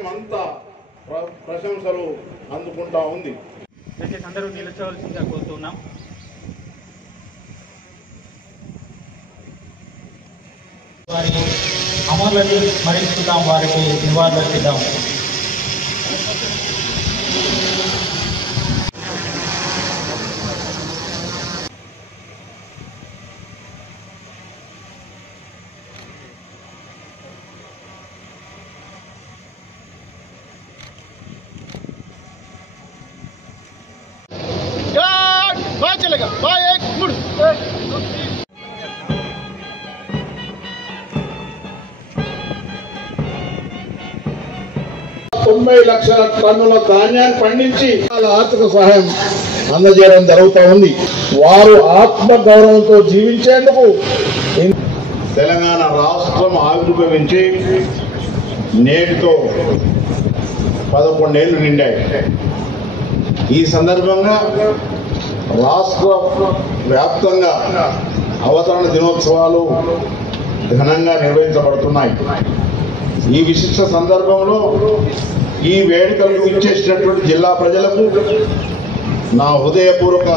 దేశమంతా ప్రశంసలు అందుకుంటా ఉంది. దయచేసి అందరూ నిలుచోవలసిందిగా కోరుతున్నాం. వారి అమరులని స్మరిస్తున్నాం, వారికి నివాళులర్పిద్దాం. चलेगा बाय 1 मुड़ 90 లక్షల టన్నుల ధాన్యాన్ని పండించి ఆర్థిక సహాయం అందజేయడం జరుగుతూ ఉంది. వారు ఆత్మ గౌరవంతో జీవించేందుకు తెలంగాణ రాష్ట్రం ఆవిర్భవించి నేటితో 11 ఏళ్లు నిండాయి. ఈ సందర్భంగా రాష్ట్ర వ్యాప్తంగా అవతరణ దినోత్సవాలు ఘనంగా నిర్వహించబడుతున్నాయి. ఈ విశిష్ట సందర్భంలో ఈ వేడుకలకు ఇచ్చేసినటువంటి జిల్లా ప్రజలకు నా హృదయపూర్వక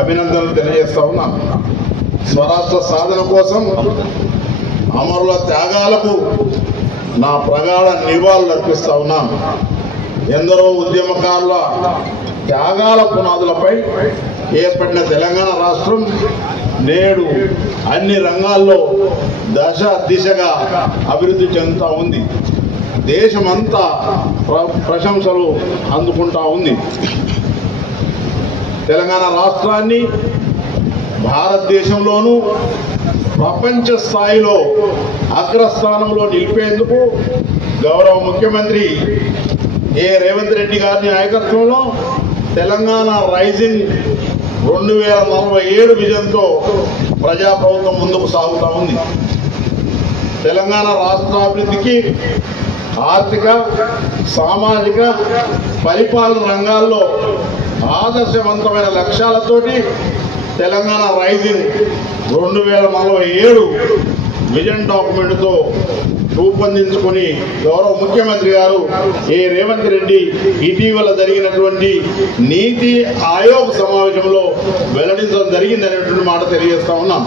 అభినందనలు తెలియజేస్తా ఉన్నాను. స్వరాష్ట్ర సాధన కోసం అమరుల త్యాగాలకు నా ప్రగాఢ నివాళులు అర్పిస్తా ఉన్నాను. ఎందరో ఉద్యమకారుల త్యాగాల పునాదులపై ఏర్పడిన తెలంగాణ రాష్ట్రం నేడు అన్ని రంగాల్లో దిశగా అభివృద్ధి చెందుతూ ఉంది. దేశమంతా ప్రశంసలు అందుకుంటా ఉంది. తెలంగాణ రాష్ట్రాన్ని భారతదేశంలోనూ ప్రపంచ స్థాయిలో అగ్రస్థానంలో నిలిపేందుకు గౌరవ ముఖ్యమంత్రి రేవంత్ రెడ్డి గారి నాయకత్వంలో తెలంగాణ రైజింగ్ 2047 విజన్తో ప్రజాప్రభుత్వం ముందుకు సాగుతూ ఉంది. తెలంగాణ రాష్ట్ర అభివృద్ధికి ఆర్థిక, సామాజిక, పరిపాలన రంగాల్లో ఆదర్శవంతమైన లక్ష్యాలతోటి తెలంగాణ రైజింగ్ 2047 విజన్ డాక్యుమెంట్తో రూపొందించుకుని గౌరవ ముఖ్యమంత్రి గారు రేవంత్ రెడ్డి ఇటీవల జరిగినటువంటి నీతి ఆయోగ్ సమావేశంలో వెల్లడించడం జరిగిందనేటువంటి మాట తెలియజేస్తా ఉన్నాం.